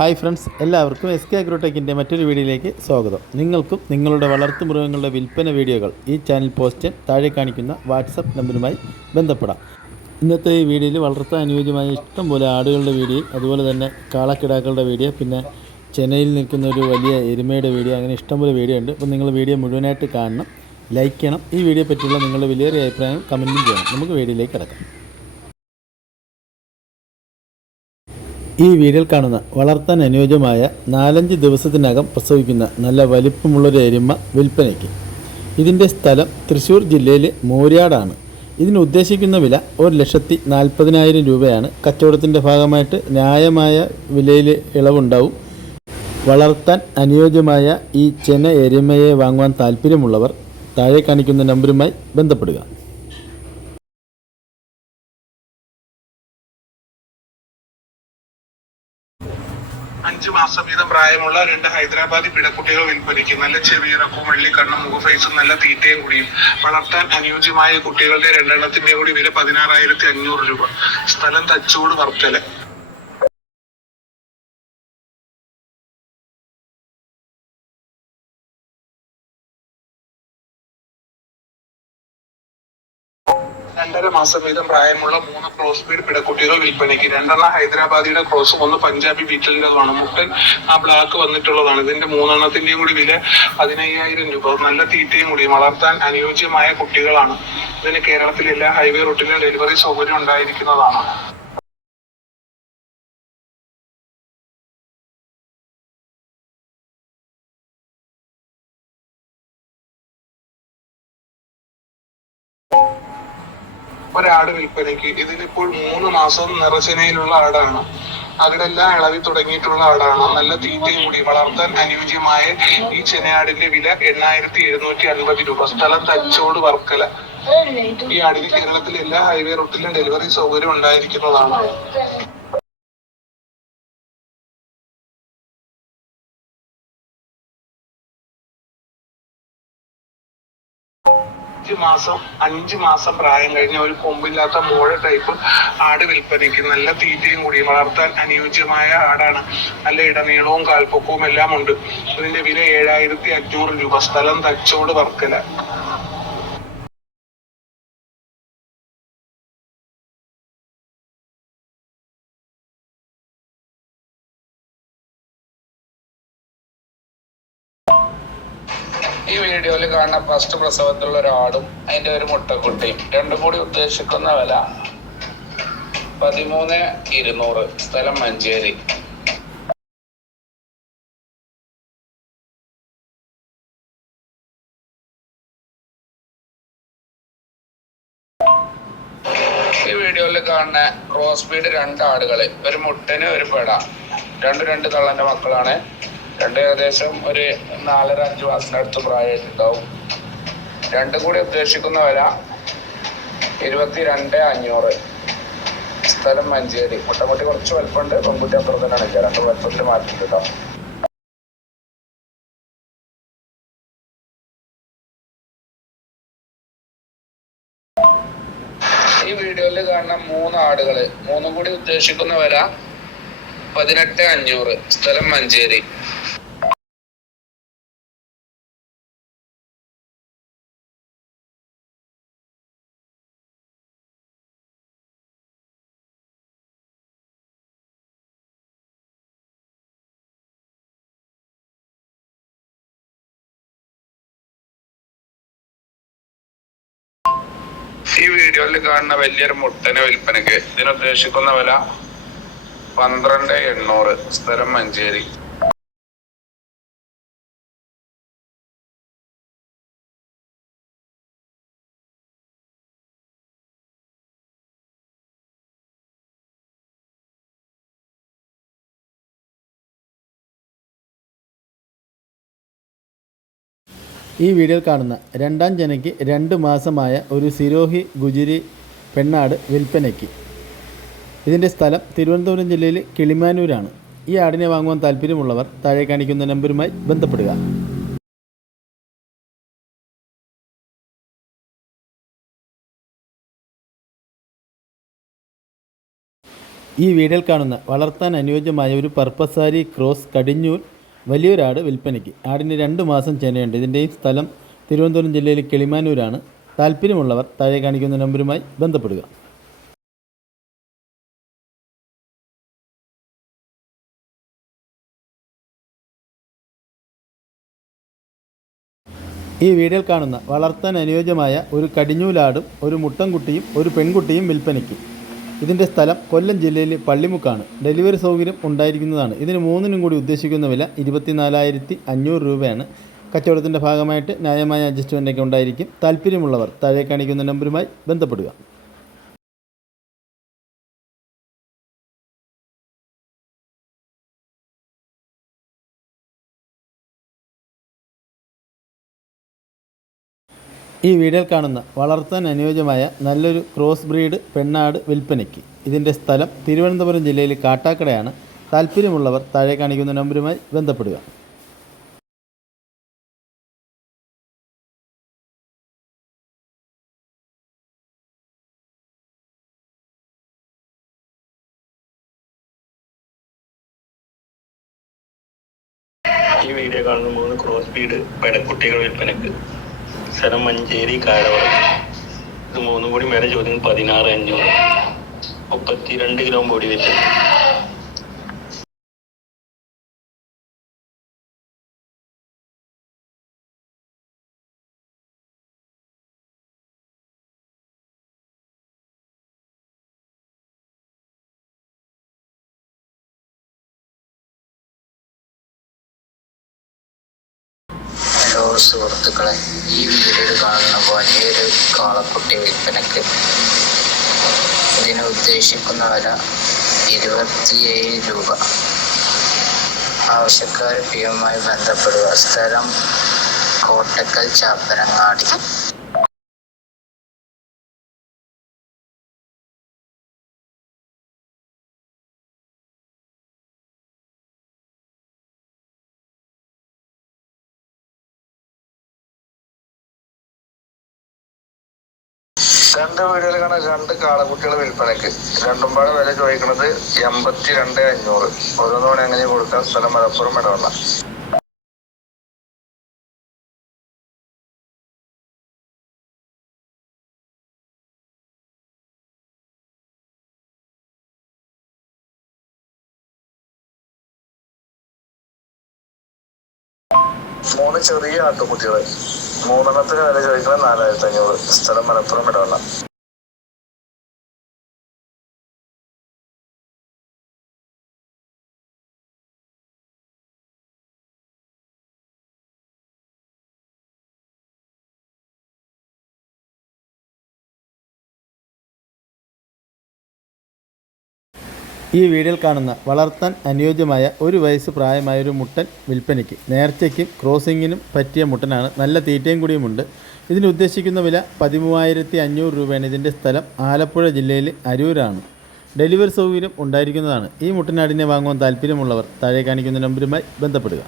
Hi friends, എല്ലാവർക്കും SK അഗ്രോടെക്കിൻ്റെ മറ്റൊരു വീഡിയോയിലേക്ക് സ്വാഗതം. നിങ്ങൾക്കും നിങ്ങളുടെ വളർത്തു മൃഗങ്ങളുടെ വിൽപ്പന വീഡിയോകൾ ഈ ചാനൽ പോസ്റ്റ് താഴെ കാണിക്കുന്ന വാട്സപ്പ് നമ്പറുമായി ബന്ധപ്പെടാം. ഇന്നത്തെ ഈ വീഡിയോയിൽ വളർത്താൻ അനുയോജ്യമായ ഇഷ്ടംപോലെ ആടുകളുടെ വീഡിയോ, അതുപോലെ തന്നെ കാളക്കിടാക്കളുടെ വീഡിയോ, പിന്നെ ചെന്നൈയിൽ നിൽക്കുന്ന ഒരു വലിയ എരുമയുടെ വീഡിയോ, അങ്ങനെ ഇഷ്ടംപോലെ വീഡിയോ ഉണ്ട്. അപ്പോൾ നിങ്ങൾ വീഡിയോ മുഴുവനായിട്ട് കാണണം, ലൈക്ക് ചെയ്യണം. ഈ വീഡിയോ പറ്റിയുള്ള നിങ്ങളുടെ വിലയേറിയ അഭിപ്രായം കമൻറ്റും ചെയ്യണം. നമുക്ക് വീഡിയോയിലേക്ക് കിടക്കാം. ഈ വീഡിയോയിൽ കാണുന്ന വളർത്താൻ അനുയോജ്യമായ 4-5 ദിവസത്തിനകം പ്രസവിക്കുന്ന നല്ല വലിപ്പമുള്ളൊരു എരുമ വിൽപ്പനയ്ക്ക്. ഇതിൻ്റെ സ്ഥലം തൃശ്ശൂർ ജില്ലയിലെ മൂര്യാടാണ്. ഇതിന് ഉദ്ദേശിക്കുന്ന വില 1,40,000 രൂപയാണ്. കച്ചവടത്തിൻ്റെ ഭാഗമായിട്ട് ന്യായമായ വിലയിൽ ഇളവുണ്ടാവും. വളർത്താൻ അനുയോജ്യമായ ഈ ചെന എരുമയെ വാങ്ങുവാൻ താല്പര്യമുള്ളവർ താഴെ കാണിക്കുന്ന നമ്പറുമായി ബന്ധപ്പെടുക. 5 മാസം വീതം പ്രായമുള്ള 2 ഹൈദരാബാദി പിടക്കുട്ടികൾ വിൽപ്പനയ്ക്ക്. നല്ല ചെവിയിറക്കവും വെള്ളിക്കണ്ണും മുഖഫേസും നല്ല തീറ്റയും കൂടിയും. വളർത്താൻ അനുയോജ്യമായ കുട്ടികളുടെ 2 എണ്ണത്തിന്റെ കൂടി വില 16,500 രൂപ. സ്ഥലം തച്ചോട് വർക്കല. രണ്ടര മാസം വീതം പ്രായമുള്ള 3 ക്രോസ് ബീഡ് പിടക്കുട്ടികൾ വിൽപ്പനയ്ക്ക്. 2 ഹൈദരാബാദിയുടെ ക്രോസും 1 പഞ്ചാബി ബീറ്റലിൻ്റെതാണ്. മുട്ടൻ ബ്ലാക്ക് വന്നിട്ടുള്ളതാണ്. ഇതിന്റെ 3 എണ്ണത്തിന്റെയും കൂടി വില 15,000 രൂപ. നല്ല തീറ്റയും കൂടി. വളർത്താൻ അനുയോജ്യമായ കുട്ടികളാണ്. ഇതിന് കേരളത്തിൽ എല്ലാ ഹൈവേ റൂട്ടിലും ഡെലിവറി സൗകര്യം ഉണ്ടായിരിക്കുന്നതാണ്. ഒരാട് വിൽപ്പനയ്ക്ക്. ഇതിലിപ്പോൾ 3 മാസം നിറച്ചെനയിലുള്ള ആടാണ്. അതിലെല്ലാം ഇളവി തുടങ്ങിയിട്ടുള്ള ആടാണ്. നല്ല തീറ്റയും കൂടി. വളർത്താൻ അനുയോജ്യമായ ഈ ചെനയാടിന്റെ വില 8,750 രൂപ. സ്ഥലം തച്ചോട് വർക്കല. ഈ ആടിന് കേരളത്തിൽ എല്ലാ ഹൈവേ റൂട്ടിലും ഡെലിവറി സൗകര്യം ഉണ്ടായിരിക്കുന്നതാണ്. അഞ്ച് മാസം പ്രായം കഴിഞ്ഞ ഒരു കൊമ്പില്ലാത്ത മോഴ ടൈപ്പ് ആട് വിൽപ്പനയ്ക്ക്. നല്ല തീറ്റയും കൂടി. വളർത്താൻ അനുയോജ്യമായ ആടാണ്. നല്ല ഇടനീളവും കാൽപ്പൊക്കവും എല്ലാം ഉണ്ട്. ഇതിന്റെ വില 7,500 രൂപ. സ്ഥലം തച്ചോട് വർക്കല. ഈ വീഡിയോയിൽ കാണുന്ന ഫസ്റ്റ് പ്രസവത്തിലുള്ള ഒരാടും അതിന്റെ ഒരു മുട്ടക്കുട്ടിയും രണ്ടും കൂടി ഉദ്ദേശിക്കുന്ന വില 13,200. സ്ഥലം മഞ്ചേരി. ഈ വീഡിയോയിൽ കാണുന്ന ക്രോസ് ബീഡ് 2 ആടുകള്, ഒരു മുട്ടന് ഒരു പെട. 2 തള്ളന്റെ മക്കളാണ്. ഏകദേശം ഒരു 4-5 മാസത്തിനടുത്ത് പ്രായമായിട്ടുണ്ടാവും. രണ്ടും കൂടി ഉദ്ദേശിക്കുന്ന വില 22,500. സ്ഥലം മഞ്ചേരി. മുട്ടക്കുട്ടി കുറച്ച് വലുപ്പമുണ്ട്, പെൺകുട്ടി അപ്പുറം തന്നെയാണ്. 2 വലുപ്പത്തിൽ മാറ്റിട്ടുണ്ടോ. ഈ വീഡിയോയിൽ കാണുന്ന 3 ആടുകള്, 3 കൂടി ഉദ്ദേശിക്കുന്ന വില 18,500. സ്ഥലം മഞ്ചേരി. ഈ വീഡിയോയിൽ കാണുന്ന വലിയൊരു മുട്ടന് വിൽപ്പനയ്ക്ക്. ഇതിനുദ്ദേശിക്കുന്ന വില 12,800. സ്ഥലം മഞ്ചേരി. ഈ വീഡിയോയിൽ കാണുന്ന 2ാം ജനയ്ക്ക് 2 മാസമായ ഒരു സിരോഹി ഗുജരി പെണ്ണാട് വിൽപ്പനയ്ക്ക്. ഇതിൻ്റെ സ്ഥലം തിരുവനന്തപുരം ജില്ലയിൽ കിളിമാനൂരാണ്. ഈ ആടിനെ വാങ്ങുവാൻ താല്പര്യമുള്ളവർ താഴെ കാണിക്കുന്ന നമ്പറുമായി ബന്ധപ്പെടുക. ഈ വീഡിയോയിൽ കാണുന്ന വളർത്താൻ അനുയോജ്യമായ ഒരു പർപ്പസാരി ക്രോസ് കടിഞ്ഞൂൽ വലിയൊരാട് വിൽപ്പനയ്ക്ക്. ആടിന് 2 മാസം ചെനയുണ്ട്. ഇതിൻ്റെയും സ്ഥലം തിരുവനന്തപുരം ജില്ലയിലെ കിളിമാനൂരാണ്. താല്പര്യമുള്ളവർ താഴെ കാണിക്കുന്ന നമ്പറുമായി ബന്ധപ്പെടുക. ഈ വീഡിയോയിൽ കാണുന്ന വളർത്താൻ അനുയോജ്യമായ ഒരു കടിഞ്ഞൂലാടും ഒരു മുട്ടൻകുട്ടിയും ഒരു പെൺകുട്ടിയും വിൽപ്പനയ്ക്ക്. ഇതിൻ്റെ സ്ഥലം കൊല്ലം ജില്ലയിലെ പള്ളിമുക്കാണ്. ഡെലിവറി സൗകര്യം ഉണ്ടായിരിക്കുന്നതാണ്. ഇതിന് 3നും കൂടി ഉദ്ദേശിക്കുന്ന വില 24,500 രൂപയാണ്. കച്ചവടത്തിൻ്റെ ഭാഗമായിട്ട് ന്യായമായ അഡ്ജസ്റ്റ്മെൻറ്റൊക്കെ ഉണ്ടായിരിക്കും. താല്പര്യമുള്ളവർ താഴെ കാണിക്കുന്ന നമ്പറുമായി ബന്ധപ്പെടുക. ഈ വീഡിയോയിൽ കാണുന്ന വളർത്താൻ അനുയോജ്യമായ നല്ലൊരു ക്രോസ് ബ്രീഡ് പെണ്ണാട് വിൽപ്പനയ്ക്ക്. ഇതിൻ്റെ സ്ഥലം തിരുവനന്തപുരം ജില്ലയിൽ കാട്ടാക്കടയാണ്. താല്പര്യമുള്ളവർ താഴെ കാണിക്കുന്ന നമ്പറുമായി ബന്ധപ്പെടുക. ഈ വീഡിയോ കാണുന്ന 3 ക്രോസ് ബ്രീഡ് പെടക്കുട്ടികൾ വിൽപ്പനക്ക്. സ്ഥലം മഞ്ചേരി കാരവളം. ഇത് 3 കൂടി മേലെ ചോദ്യം 16,500. 32 കിലോ ബോഡി വെച്ച്. ഹലോ സുഹൃത്തുക്കളെ, ഈ വീഡിയോയിൽ കാണുന്ന വലിയൊരു കാളക്കുട്ടി വിൽപ്പനക്ക്. ഇതിന് ഉദ്ദേശിക്കുന്ന വില 27 രൂപ. ആവശ്യക്കാർ പിയുമായി ബന്ധപ്പെടുക. സ്ഥലം കോട്ടക്കൽ ചാപ്പനങ്ങാടി. രണ്ട് വീടുകൾ കാണാൻ 2 കാളക്കുട്ടികൾ വിൽപ്പനക്ക്. രണ്ടും പാടെ വില ചോദിക്കുന്നത് 82,500. ഓരോന്നോടെ എങ്ങനെ കൊടുക്കാം. സ്ഥലം മലപ്പുറം ഇടവണ്ണ. മൂന്ന് ചെറിയ ആട്ടുകുട്ടികൾ. 3 വില ചോദിക്കുന്നത് 4,500. സ്ഥലം മലപ്പുറം ഇടവണ്ണ. ഈ വീഡിയോയിൽ കാണുന്ന വളർത്താൻ അനുയോജ്യമായ 1 വയസ്സ് പ്രായമായൊരു മുട്ടൻ വിൽപ്പനയ്ക്ക്. നേർച്ചയ്ക്കും ക്രോസിങ്ങിനും പറ്റിയ മുട്ടനാണ്. നല്ല തീറ്റയും കൂടിയുമുണ്ട്. ഇതിന് ഉദ്ദേശിക്കുന്ന വില 13,500 രൂപയാണ്. ഇതിൻ്റെ സ്ഥലം ആലപ്പുഴ ജില്ലയിലെ അരൂരാണ്. ഡെലിവറി സൗകര്യം ഉണ്ടായിരിക്കുന്നതാണ്. ഈ മുട്ടനാടിനെ വാങ്ങുവാൻ താല്പര്യമുള്ളവർ താഴെ കാണിക്കുന്ന നമ്പറുമായി ബന്ധപ്പെടുക.